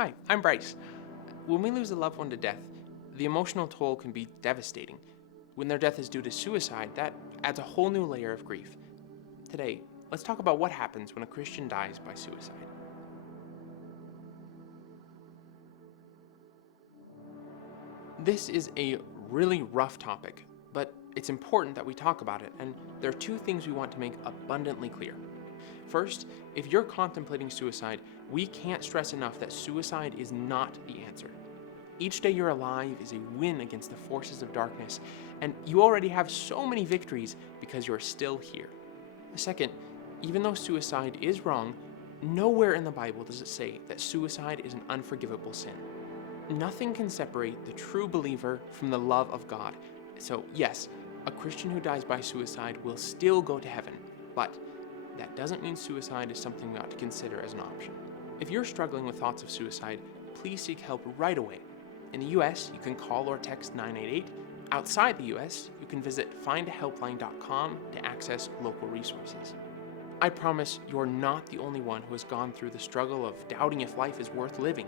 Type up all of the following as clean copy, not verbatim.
Hi, I'm Bryce. When we lose a loved one to death, the emotional toll can be devastating. When their death is due to suicide, that adds a whole new layer of grief. Today, let's talk about what happens when a Christian dies by suicide. This is a really rough topic, but it's important that we talk about it, and there are two things we want to make abundantly clear. First, if you're contemplating suicide, we can't stress enough that suicide is not the answer. Each day you're alive is a win against the forces of darkness, and you already have so many victories because you're still here. Second, even though suicide is wrong, nowhere in the Bible does it say that suicide is an unforgivable sin. Nothing can separate the true believer from the love of God. So yes, a Christian who dies by suicide will still go to heaven, but that doesn't mean suicide is something we ought to consider as an option. If you're struggling with thoughts of suicide, please seek help right away. In the US, you can call or text 988. Outside the US, you can visit findahelpline.com to access local resources. I promise you're not the only one who has gone through the struggle of doubting if life is worth living.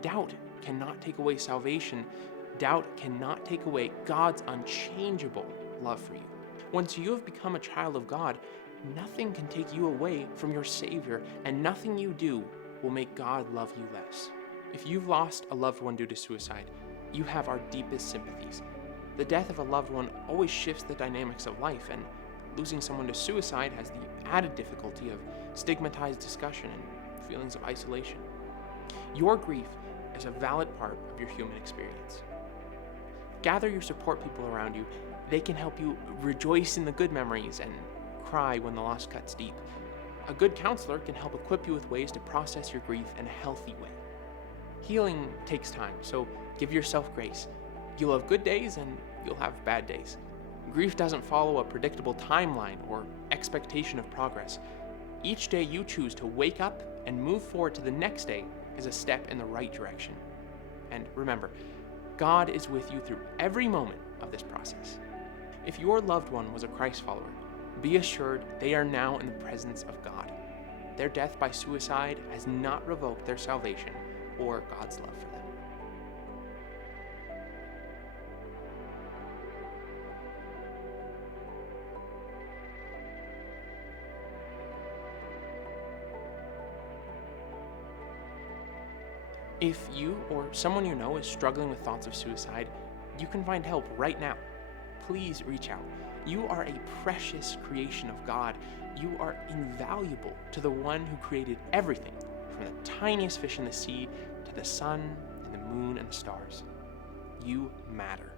Doubt cannot take away salvation. Doubt cannot take away God's unchangeable love for you. Once you have become a child of God, nothing can take you away from your Savior, and nothing you do will make God love you less. If you've lost a loved one due to suicide, you have our deepest sympathies. The death of a loved one always shifts the dynamics of life, and losing someone to suicide has the added difficulty of stigmatized discussion and feelings of isolation. Your grief is a valid part of your human experience. Gather your support people around you. They can help you rejoice in the good memories and cry when the loss cuts deep. A good counselor can help equip you with ways to process your grief in a healthy way. Healing takes time, so give yourself grace. You'll have good days and you'll have bad days. Grief doesn't follow a predictable timeline or expectation of progress. Each day you choose to wake up and move forward to the next day is a step in the right direction. And remember, God is with you through every moment of this process. If your loved one was a Christ follower, be assured they are now in the presence of God. Their death by suicide has not revoked their salvation or God's love for them. If you or someone you know is struggling with thoughts of suicide, you can find help right now. Please reach out. You are a precious creation of God. You are invaluable to the one who created everything, from the tiniest fish in the sea to the sun and the moon and the stars. You matter.